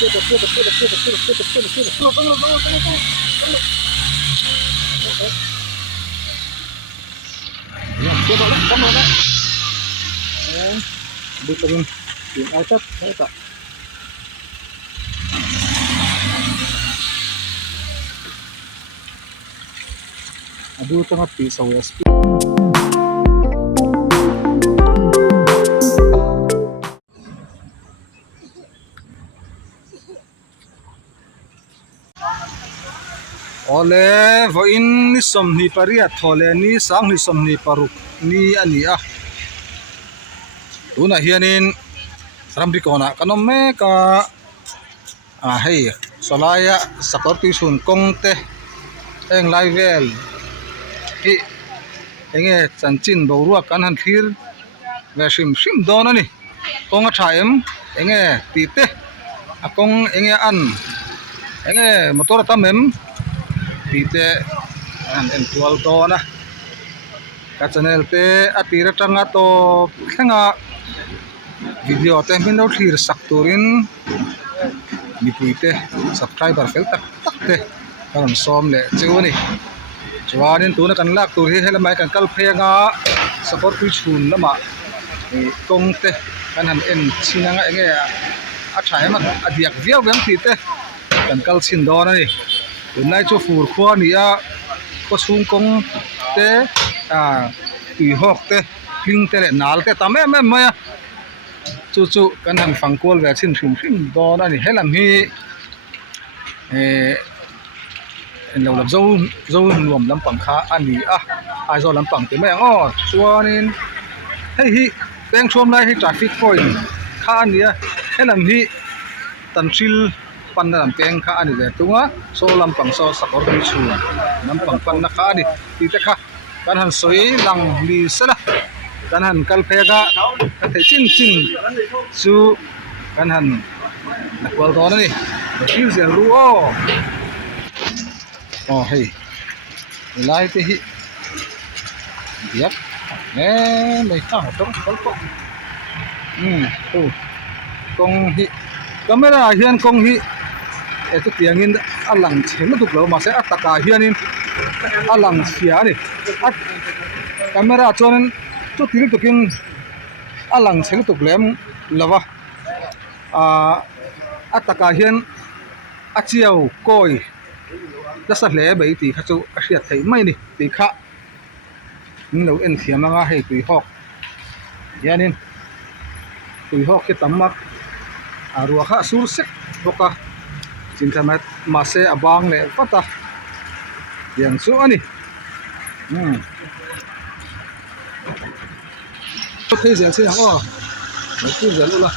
Đi tìm ai tất đấy cả. Aduh tengah pisau ya. Ole vo in ni som ni paria thole ni sang ni som ni paruk ni ani a tuna hianin ramri kona kanom me ka hei solaya sakorti sun kongte eng lai vel hi enge chanchin boruak kan han thir ve sim sim don ani konga thaim enge tite akong enge an enge motor tamem tite an entual to na ka channel te atira tanga to thenga video te min no thlir sak turin mi puite subscriber fel tak tak te karon som le chewani chuanin tuna kan lak tur hi helamai kan kal phenga support pi chhun lama kong te kan han en chinanga enge a thaima adiak viau bem tite kan kal chin don ani tunai chu fur khwa ni a ko chung kong te tui hok te kling te le nal te tam em em ya chu chu kan han fangkol ve chin thrim thrim don ani helam hi en lo lam zo nuam lampang kha ani ai zo lampang te mai ngo chuanin hei hi beng thom lai hi traffic point kha ani a helam hi tanthil pan lam peng kha ani le tunga so lampang so sakor ri chu lampang pan na kha ani ti te kha kan han soi lang li sala kan han kal phega ka the chin chin chu kan han na kwal don ani feel zel ru hei lai te hi diak ne mai ta tong kol ko kong hi camera hian kong hi etu tiangin alang chhem duk lo ma se ataka hianin alang sia ni at camera chonin tu tir tukin alang chhem tuk lem lawa ataka hian achiao koi dasa hle bei ti kha chu a hriat thei mai ni ti kha lo en thiamanga hei tui hok hianin tui hok ki tamak ruwa kha sur sek boka chintamat mase abang le pata yang su ani to thei zel se ha mai tu zel la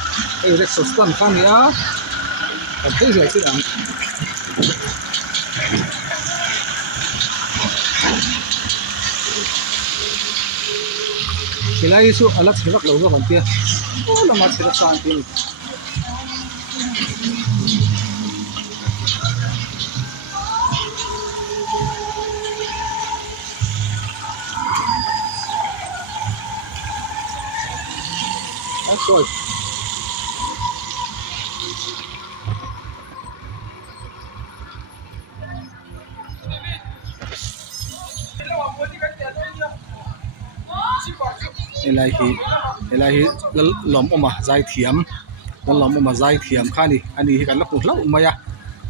ei rek sostan khan ya thei zel se ang Kilai su alat sebab lo kan dia. Oh lama cerita santai. Asal. Elahi lom oma zai thiam lom oma zai thiam khani ani hi kan la pu hlau maya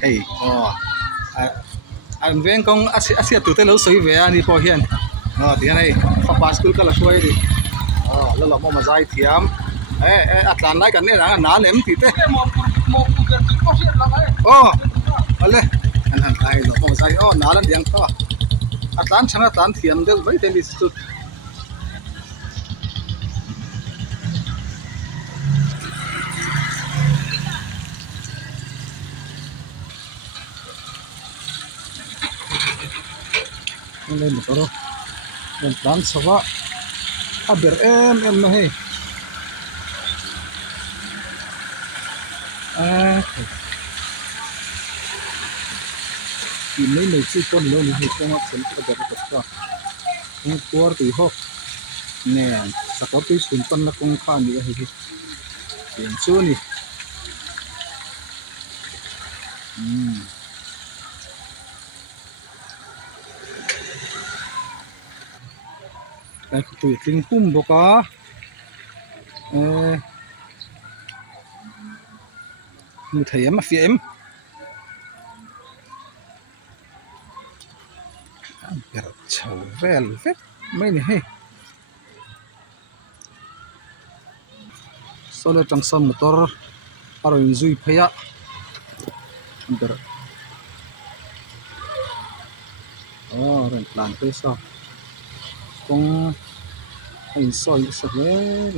hei an veng kong asia tu te lo soi ve ani po hian ti nei fa pa school kala suai ri la lom oma zai thiam atlan lai kan ne na na lem ti te ale an ai lom oma zai na lan diang tha atlan changa tan thiam de bai te mi su lên một đó mình bán sao vậy biệt em mà hay thì mấy người chơi con lớn thì con nó sẽ có được cái đó nhưng qua từ hộp nè sao có cái súng con nó không pha nữa thì tiền số này cái tụi kinh khum bốc á như thấy em mà phía em bẹt chầu vel vét mấy này hay sau đó trong sân motor rồi duy phải á bẹt rồi làm cái sao con anh soi sạch đấy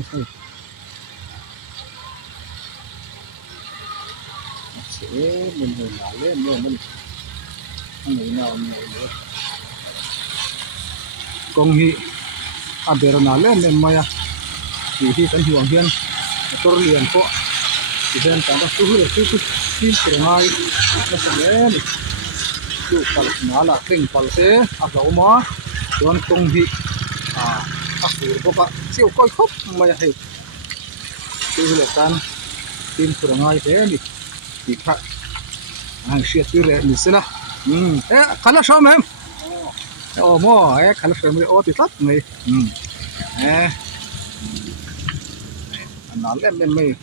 sẽ mình lại lên nữa mình nào nữa con hi à bẹt nào lên mày à thì cái hiệu hiền motor liền có thì hiện tại đã thu được cái tin từ ngay nó sẽ lên tu pal na la keng pal se a lo ma don kong hi a fur boka siu koi khop mai he tu le tan tin từ ngay thế ni thì khác hàng shit tu le ni sena khala sham em mo khala sham o ti tat mai anh lên mai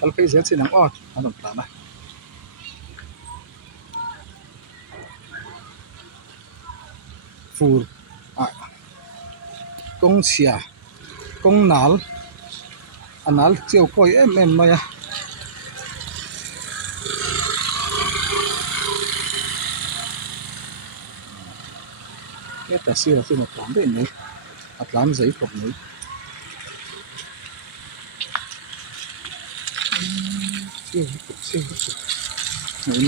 kal kai zel sin ang anh làm plan phur công xia công nal chiều coi em mày cái ta xia là một plan đấy này plan giấy cọc này siêu này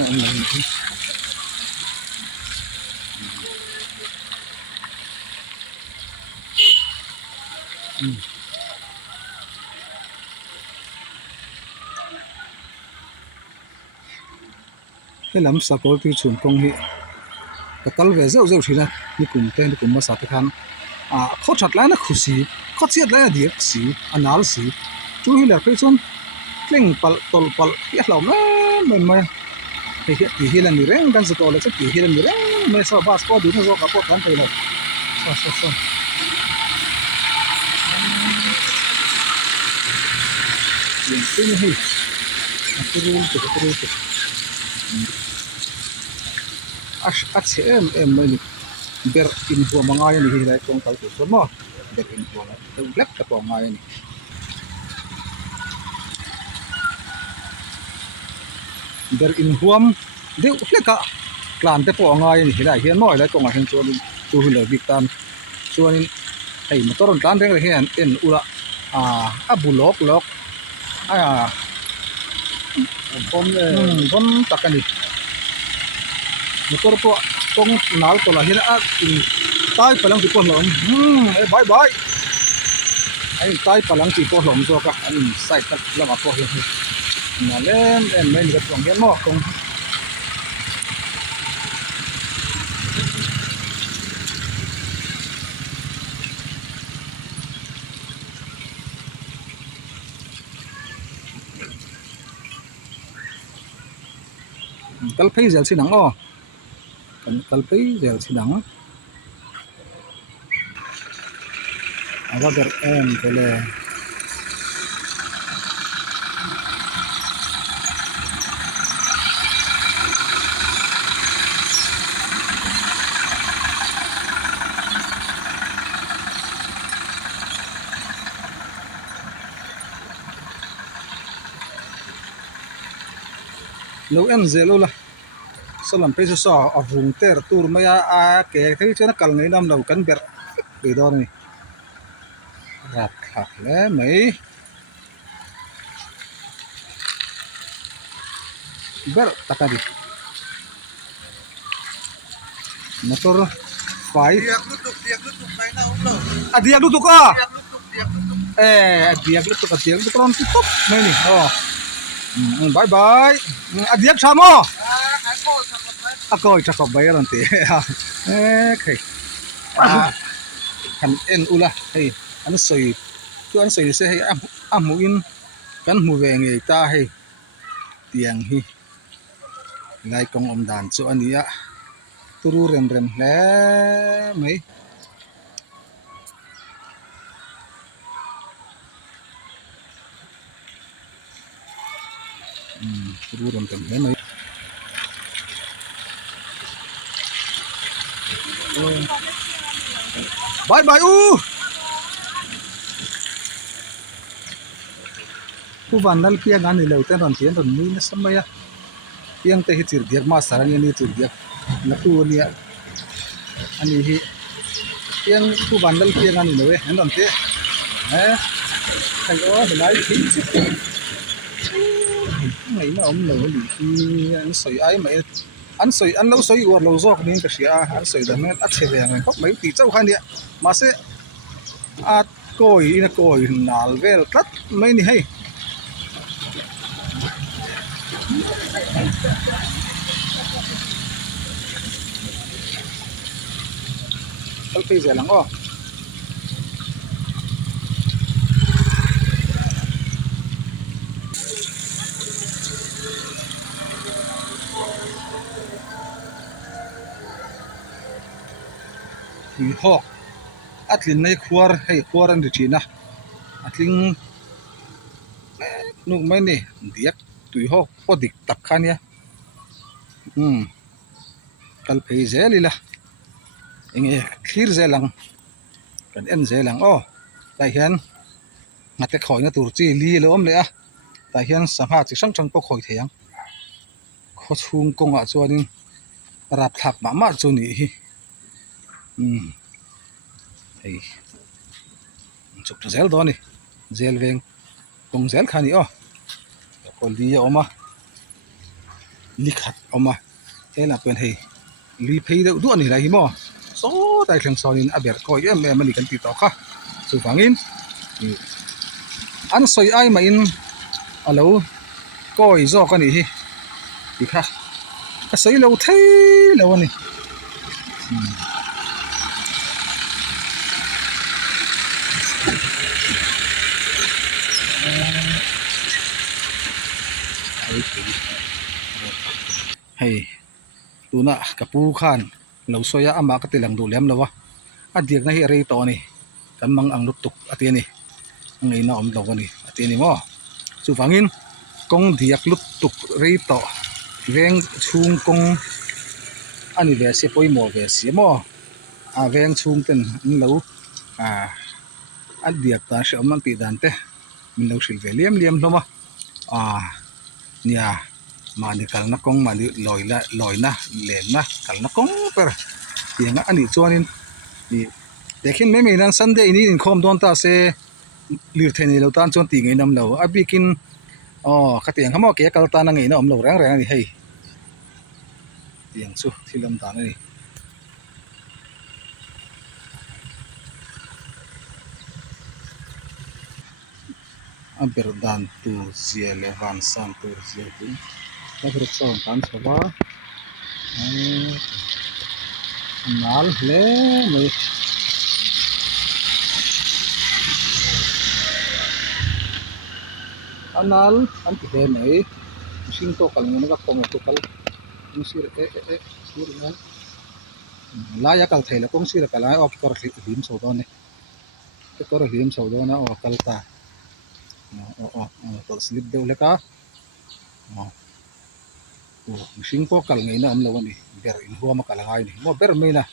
cái lắm sao có tiêu chuẩn công hệ cái tal về dễ thì là đi cùng tên đi cùng mà sao thế khó chặt lại nó khó xí khó chết lại là điệp xí anh áo xí chú hi là cái chốn kling pal tol pal ya lòng nó mình thì hi là người reng đang sợ là chắc thì hi là người reng mình sao bas có đúng rồi có cái này sao ini hi terus em ini ber info mangai ni hi lai kong tal tu semua ber info la tu black ta ko ngai ni ber inhuam deu fleka klan te po ngai ni hilai hian moi lai kong a hen chuan tu hi le big tan chuan ei motor tan reng hian en ula a bulok lok bom takani motor po tong nal to la hin tai palang ti po hlom bye bye ai tai palang ti po hlom zo ka an sai tak lama po hi na len en men ga tong gen mo kong kalpai zel sinang kalpai zel sinang aga ber em kele lo em zelo la salam pe so a vung ter tur maya ke thei chena kal ngai nam lo kan ber be do ni rat khak le mai ber takadi motor fai dia lutuk dia lutuk ron tutup mai ni bye bye adiak samo akoi chakop bayaran ti kai kan en ula hey an soi tu an soi se hey amu in kan mu ve nge ta hey tiang hi lai kong om dan chu ania turu rem rem hle mai turu rem rem hle mai bye bye ku vanal kia ngani lo ten ron tian ron mui na samaya yang te hi tir diak ma sarang ni tir diak na tu nia ani hi yang ku vanal kia ngani lo hen ron te thành đó thì nói khí chứ ngày nó ông lâu thì anh soi ai mà anh lâu soi qua lâu gió nên cái gì anh soi đó nên ăn xe về mình có mấy tí châu khai địa mà sẽ coi nal vel cắt mấy ni hay cái gì lắm ó thì họ atlin này khuar hay khuar anh được chi na atlin nụ mấy nè điếc tụi họ có địch tập khăn ya kal phê dễ lila anh ấy khir dễ lăng cần em dễ lăng tại hiện ngặt cái khỏi nó tụt chi li lắm đấy tại hiện sản hạ chỉ sang trong có khỏi thiang khó chung công ạ cho nên rạp thạp mà cho nỉ thì chụp cho zel đó nè zel veng công zel khani còn đi mà lịch hạt mà thế là quyền hay li pay đâu đuổi này là hiểm số tài khang sau nên aber coi em mình cần tít khá sự vangin anh soi ai mà in alo coi do con này thì khác cái soi lâu thế lâu này hay tu na kapu khan lo soya ama ka tilang du lem lawa adiak na hi rei to ni kan mang ang lutuk ati ni ngai na om lo ni ati ni mo chu wangin kong diak lutuk rei to veng chung kong ani ve se poi mo ve se mo veng chung ten lo adiak ta se om ti dan te min lo sil ve liam liam lo ma nia mani kal na kong mani loi na len na kal na kong per tianga ani chuanin ni dekhin me me nan sunday ni in khom don ta se lir theni lo tan chon ti ngai nam lo abikin khatiang hamo ke kal ta na ngai na om lo rang rang ni hei tiang chu thilam ta ni berdan tu ziele van san tu ziele Nagret son tan soba nal le mai anal an ti he mai sing to kal ngana ka pong to kal sir sir na la ya kal thela kong sir kala ok kor him so don ne kor him so don na o kal ta to slip de le ka sing ko kal ngai na am lawan ni ber in huwa makalangai ni mo ber mai na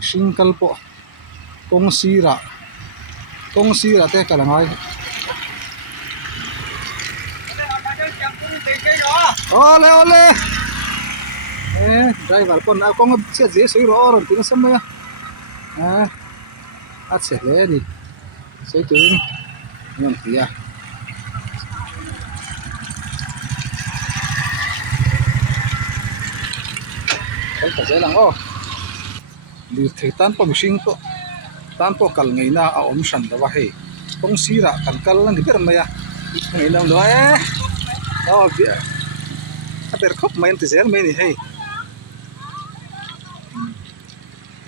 sing kal po kong sira te kalangai ole driver pon kong siat je soi ro ron tin samaya se le ni sei tuin non tia cái phải dễ lắm liu thei tan po mishing to tan po kal ngai na om shan da wa he kong sira kan kal ni ber maya ngai nam do bia ber khop main te zer mai ni he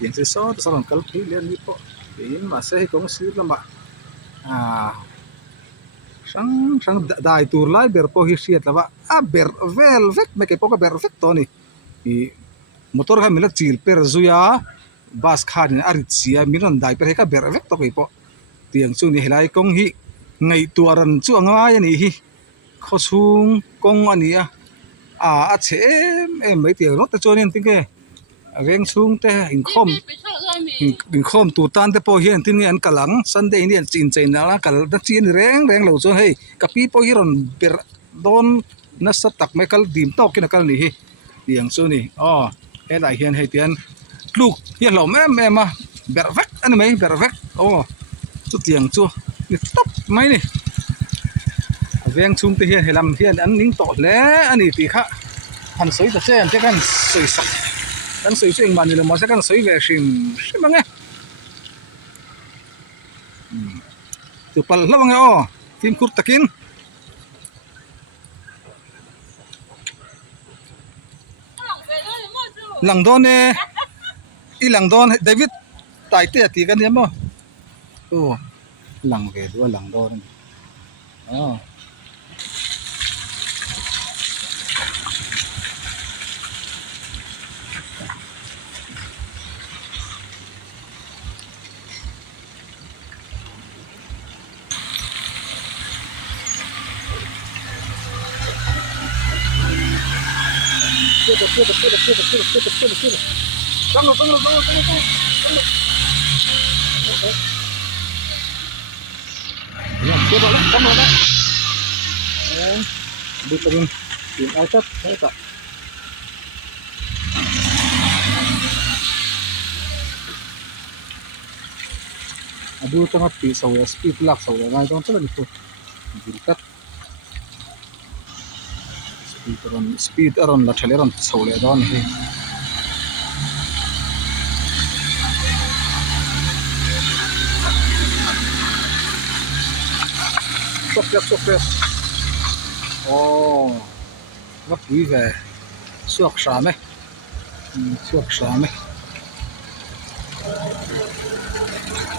tiếng sẽ so to salon kal phi len ni po in ma se kong sir lama à sang sang dai tur lai ber po hi siat lama a ber vel vek me ke po ka ber vek to ni i motor ha mila chil per zuya bas khan arit sia miron dai per ka ber vek to ke po tiang chu ni helai kong hi ngai tuaran chu anga ya ni hi khosung kong ania a che em mấy tiang no ta chonin ting ke reng chung te in khom in khom tu tan te po hian tin an kalang sunday ni an chin chain na kal da chin reng reng lo chu hei kapi po hi ron ber don na sa tak me kal dim to kin kal ni hi tiang chu ni he lai hian hei tian luk hian lo em em a ber vek an mai ber vek chu tiang chu ni top mai ni reng chung te hian helam hian an ning to hle ani ti kha han soi ta chen te kan soi sak kan soi chu eng man ni lo ma sa kan soi ve shim mange tu pal lawang tim kur takin lang don ne i lang don David tai te ti kan yam mo lang ve du lang don Bukan tim altat tak abu tengah pi sawi speed lak sawi ngai dong tu lagi tu dekat speed aron la thaleron sawi don he sokres gấp quý về suộc sám ấy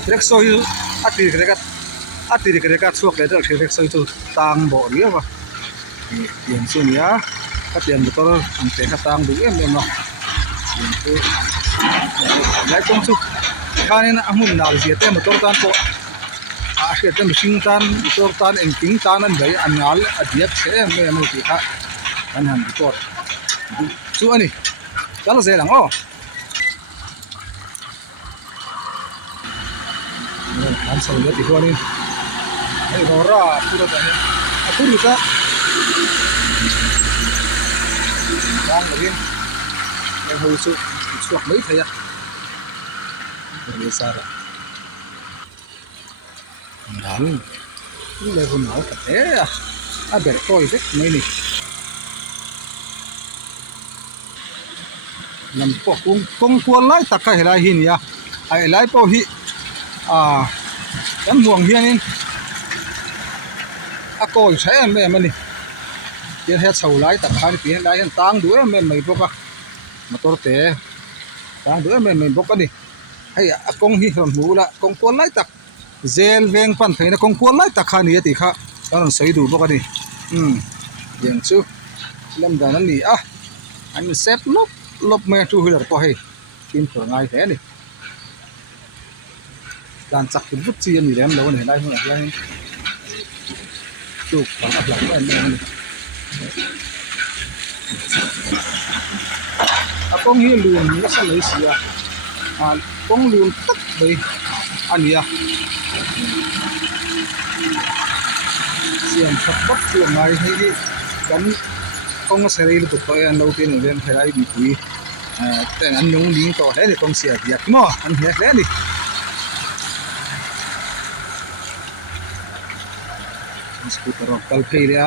rek soi ati cái suộc đấy được rek soi tu tang bộ liếc vào tiền xu nhá các tiền của tôi anh sẽ các tang đủ em nó lại công su khan nên amun nào gì thế mà tôi tan bộ sẽ tem sinh tan tôi tan em tính tan anh đấy anh ngal adiat sẽ em thì khác anh hẳn bị tốt chú anh đi chắc là dễ lắm anh sau đó thì qua đi đây nó ra pura đấy pura ka đang lagi yang hồi sự suốt mấy thầy à bây giờ dan ini level nào thế à bẹt coi thế mấy này làm po kung kual lai takai helai hin ya ai lai po hi kan muang hianin a koi sai em ani tiền hết sầu lái tập hai tiền lái hiện tang đuổi em mấy bốc à motor te tang đuổi em mấy bốc đi hay công hi hồn hú la công cuốn lái tập zel veng pan thấy nó công cuốn lái tập khai này thì khác nó là sấy đủ bốc đi điện chứ lâm đàn nó nỉ anh xếp lốp me chu huy là có hay kim cửa ngay thế này đàn chặt cái vứt chi em gì em đâu này đây không là đây chụp và áp lại em này con hi luồn nó sẽ lấy gì con luồn tất đây anh à xiên sắp bắt chuột này hay đi gắn không sẽ đi được coi anh đầu tiên là bên phải đây bị quý tên anh nhung đi to thế thì con xỉa việt mà anh hết thế đi scooter kal pheiria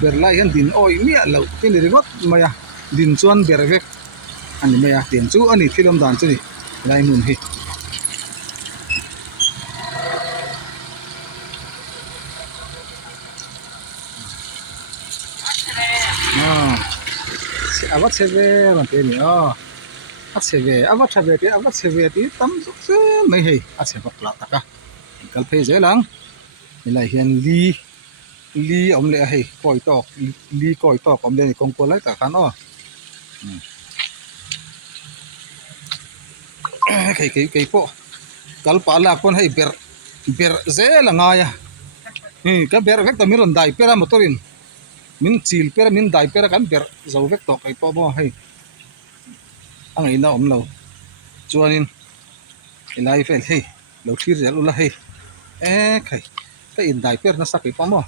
berlai han din oi mi lo tin ri got maya din chuan bervek ani maya tiang chu ani thilom dan chu ni lai mun hi awat sebe man te ni a cheve awa thave ti awa cheve ti tam se mai hei a cheva pla taka kal phei zelang milai hian li om le hei koi tok li koi tok om le ni kong ko lai ta khan o cái po kal pa la kon hei ber zelanga ya ka ber vek ta mi ron dai pera motorin min chil pera min dai pera kan ber zo vek to kai po mo hei angai na om lo chuanin ilai fel hei lo thir zel ula hei kai ka in dai per na sakai pa mo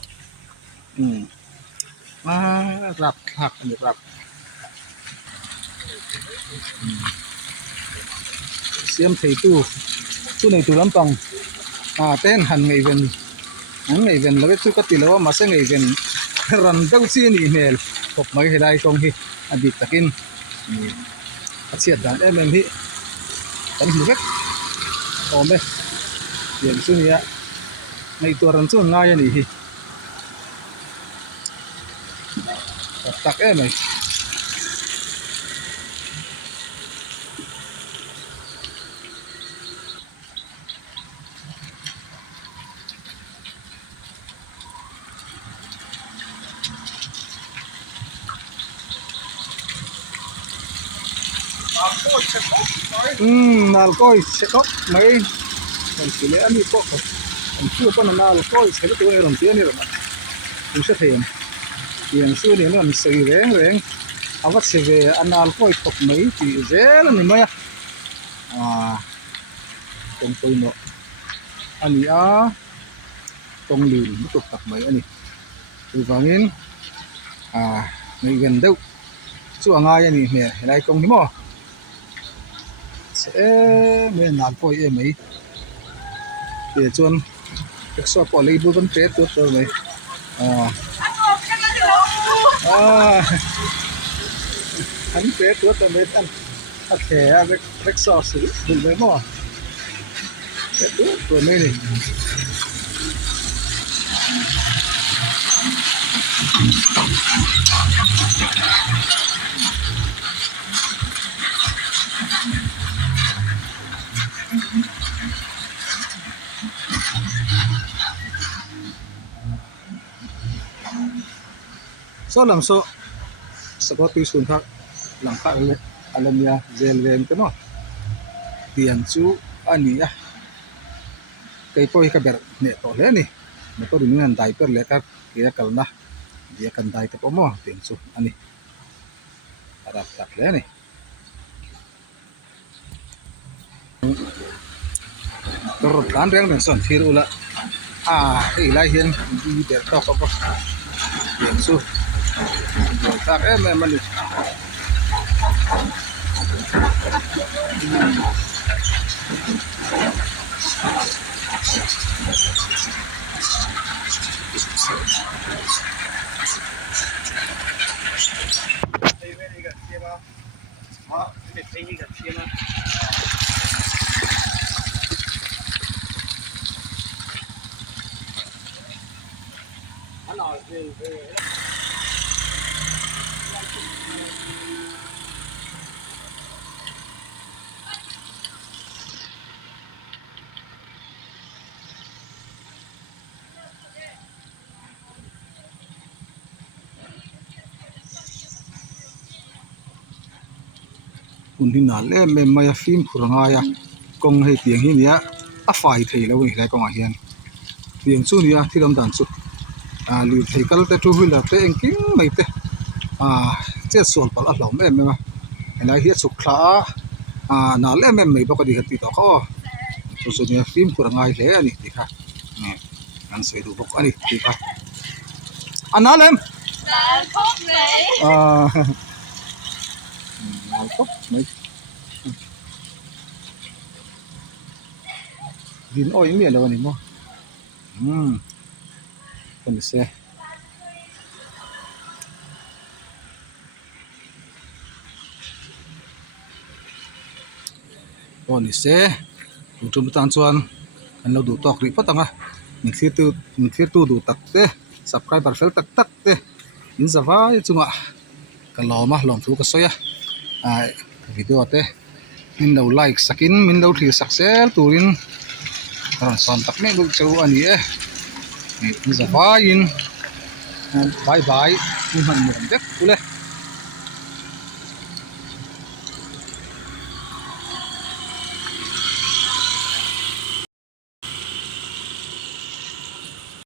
rap hak ni rap siam thei tu nei tu lam tong ten han ngei ven lo chu ka ti lo ma se ngei ven ran dau chi ni mel kop mai helai tong hi adik takin a chiat dan em hi kan hi vek ome yen chu nia nei tu ran chu nga ya ni hi tak em ai nal koi se kok mai kan kile ani kok an chu ko na nal koi se tu ni ram ti ni ram tu se them yang su ni an sei reng awat se ve anal koi tok mai ti zel ni maya tong toi no ani tong lin tok tak mai ani tu wangin ngai gen deu chu anga ya ni me lai kong ni mo me nal poi e mai te chuan exo po lei bu kan tre tu mai anh tre tu mai tan a the a vek so su bu mai mo tu mai ni so lam so sakoti sun kha lang kha alam ya zel ven ke mo tian chu ani a kai poi ka ber ne to le ni motor ni an dai per le ka ke kal na dia kan dai te po mo tian chu ani arap tak le ni tor tan reng men son thir ula lai hian di ber to ko tian chu tak em mani un hin nal em maya film khuranga ya kong hei tiang hi nia a fai thei lo ni lai kong a hian tiang chu nia thiram dan chu li thei kal te tu wheeler te engking mai te che sol pal a hlom em ma helai hi chuk thla nal em mai bok di hati to kho chu chu nia film khuranga hle ani ti kha an sei du bok ani ti kha analem Nal khóc này. nal khóc mai din oi mi lo ni mo con se con se tum tan chuan an lo du tok ri patanga min thir tu du tak te subscriber fel tak te in zawa chunga ka loma lom thu ka soya video te min lo like sakin min lo thlir saksel turin ron son tak me lu chu ani e ni zawain bye bye min han mo dek ule